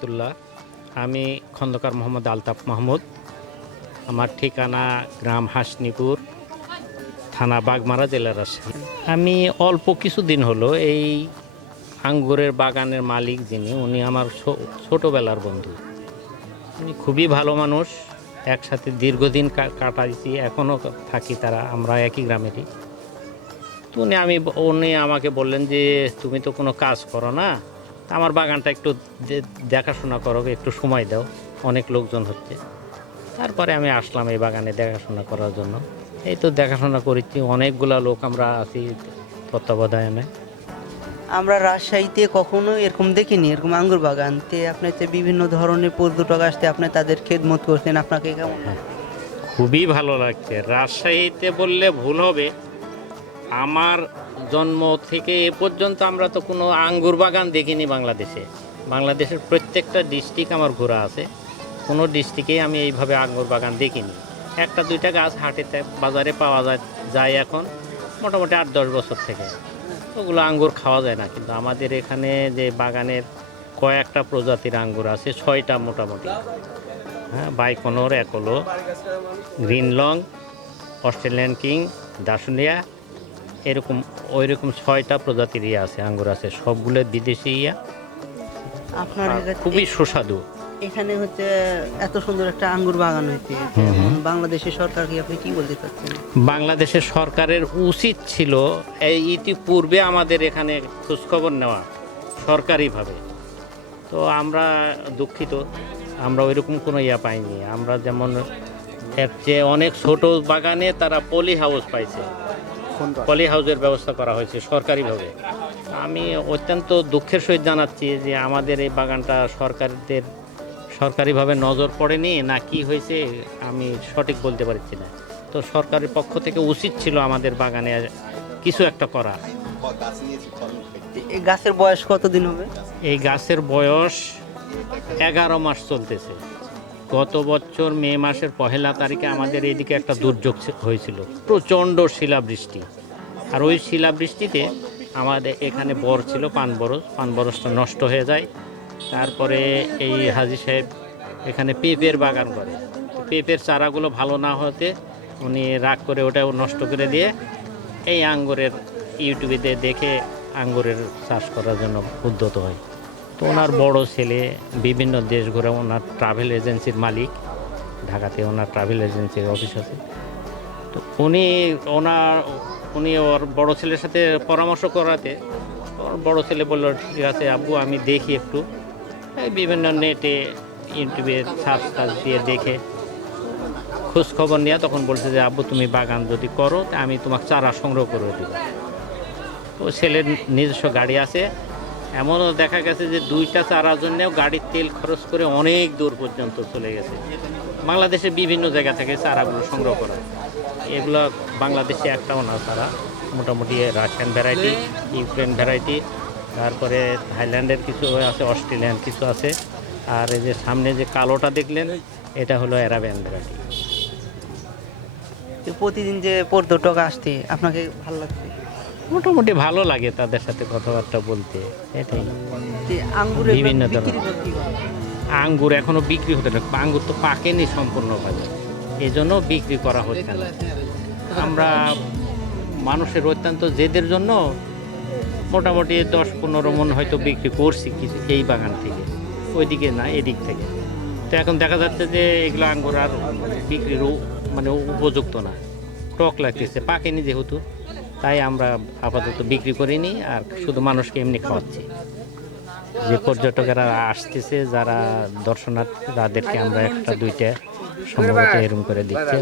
রহমতুল্লাহ। আমি খন্দকার মোহাম্মদ আলতাফ মাহমুদ। আমার ঠিকানা গ্রাম হাসনিপুর, থানা বাগমারা, জেলা রাজশাহী। আমি অল্প কিছুদিন হলো এই আঙ্গুরের বাগানের মালিক যিনি, উনি আমার ছোটোবেলার বন্ধু। উনি খুবই ভালো মানুষ, একসাথে দীর্ঘদিন কাটাইছি, এখনও থাকি, আমরা একই গ্রামেরই। তো উনি আমাকে বললেন যে তুমি তো কোনো কাজ করো না, আমার বাগানটা একটু দেখাশোনা করো, একটু সময় দাও, অনেক লোকজন হচ্ছে। তারপরে আমি আসলাম এই বাগানে দেখাশোনা করার জন্য। এই তো দেখাশোনা করেছি, অনেকগুলা লোক আমরা আছি তত্ত্বাবধানে। আমরা রাজশাহীতে কখনো এরকম দেখিনি, এরকম আঙ্গুর বাগানতে আপনাতে বিভিন্ন ধরনের পর্যটক আসতে আপনি তাদের খেদমত করছেন, আপনাকে কেমন লাগে? খুবই ভালো লাগছে। রাজশাহীতে বললে ভুল হবে, আমার জন্ম থেকে এ পর্যন্ত আমরা তো কোনো আঙ্গুর বাগান দেখিনি বাংলাদেশের প্রত্যেকটা ডিস্ট্রিক্ট আমার ঘোরা আছে, কোনো ডিস্ট্রিক্টেই আমি এইভাবে আঙ্গুর বাগান দেখিনি। একটা দুইটা গাছ হাটেতে বাজারে পাওয়া যায় এখন মোটামুটি 8-10 বছর থেকে, ওগুলো আঙ্গুর খাওয়া যায় না। কিন্তু আমাদের এখানে যে বাগানের কয়েকটা প্রজাতির আঙ্গুর আছে, 6টা মোটামুটি, হ্যাঁ, বাইকনর, একলো, গ্রিন লং, অস্ট্রেলিয়ান কিং, দাসুনিয়া, ওইরকম 6টা প্রজাতির আছে আঙ্গুর আছে, সবগুলো বিদেশি আপনার খুবই সুস্বাদু। এখানে হচ্ছে এত সুন্দর একটা আঙ্গুর বাগান হয়েছে, বাংলাদেশের সরকারকে আপনি কি বলতে চাচ্ছেন? বাংলাদেশের সরকারের উচিত ছিল এই ইতিপূর্বে আমাদের এখানে খোঁজখবর নেওয়া সরকারিভাবে। তো আমরা দুঃখিত, আমরা ওইরকম কোনো পাইনি। আমরা যেমন এর চেয়ে অনেক ছোট বাগানে তারা পলি হাউস পাইছে, পলি হাউসের ব্যবস্থা করা হয়েছে সরকারিভাবে। আমি অত্যন্ত দুঃখের সহিত জানাচ্ছি যে আমাদের এই বাগানটা সরকারিভাবে নজর পড়েনি না কি হয়েছে আমি সঠিক বলতে পারছি না। তো সরকারের পক্ষ থেকে উচিত ছিল আমাদের বাগানে কিছু একটা করা। এই গাছের বয়স কতদিন হবে? এই গাছের বয়স 11 মাস চলতেছে। গত বছর মে মাসের 1 তারিখে আমাদের এইদিকে একটা দুর্যোগ হয়েছিল, প্রচণ্ড শিলাবৃষ্টি। আর ওই শিলাবৃষ্টিতে আমাদের এখানে বর ছিল, পান বরজটা নষ্ট হয়ে যায়। তারপরে এই হাজী সাহেব এখানে পেঁপের বাগান করে, পেঁপের চারাগুলো ভালো না হতে উনি রাগ করে ওটাও নষ্ট করে দিয়ে এই আঙ্গুরের ইউটিউবে দেখে আঙ্গুরের চাষ করার জন্য উদ্যত হয়। তো ওনার বড় ছেলে বিভিন্ন দেশ ঘুরে, ওনার ট্রাভেল এজেন্সির মালিক, ঢাকাতে ওনার ট্রাভেল এজেন্সির অফিস আছে। তো উনি ওর বড় ছেলের সাথে পরামর্শ করাতে ওর বড় ছেলে বলল ঠিক আছে আব্বু, আমি দেখি একটু। এই বিভিন্ন নেটে ইউটিউবে সার্চ দিয়ে দেখে খোঁজ খবর নিয়ে তখন বলছে যে আব্বু তুমি বাগান যদি করো তা আমি তোমাকে চারা সংগ্রহ করে দেবো। তো ছেলের নিজস্ব গাড়ি আছে, এমনও দেখা গেছে যে 2টা চারার জন্যেও গাড়ির তেল খরচ করে অনেক দূর পর্যন্ত চলে গেছে। বাংলাদেশের বিভিন্ন জায়গা থেকে চারাগুলো সংগ্রহ করা, এগুলো বাংলাদেশে একটাও না চারা, মোটামুটি রাশিয়ান ভ্যারাইটি, ইউক্রেন ভ্যারাইটি, তারপরে থাইল্যান্ডের কিছু আছে, অস্ট্রেলিয়ান কিছু আছে, আর এই যে সামনে যে কালোটা দেখলেন এটা হলো অ্যারাবিয়ান ভ্যারাইটি। প্রতিদিন যে পর্যটক আসতে আপনাকে ভালো লাগছে? মোটামুটি ভালো লাগে তাদের সাথে কথাবার্তা বলতে, এটাই। বিভিন্ন ধরনের আঙ্গুর এখনো বিক্রি হতে না, আঙ্গুর তো পাকেনি সম্পূর্ণভাবে, এই জন্য বিক্রি করা হচ্ছে না। আমরা মানুষের অত্যন্ত জেদের জন্য মোটামুটি 10-15 মণ হয়তো বিক্রি করছি কিছু এই বাগান থেকে, ওইদিকে না এদিক থেকে। তো এখন দেখা যাচ্ছে যে এগুলো আঙ্গুর আর বিক্রির উপযুক্ত না, টক লাগতেছে, পাকেনি যেহেতু, তাই আমরা আপাতত বিক্রি করিনি, আর শুধু মানুষকে এমনি খাওয়াচ্ছি। যে পর্যটকেরা আসতেছে, যারা দর্শনার্থী, তাদেরকে আমরা 1-2টা সম্ভবত এরকম করে দিচ্ছি।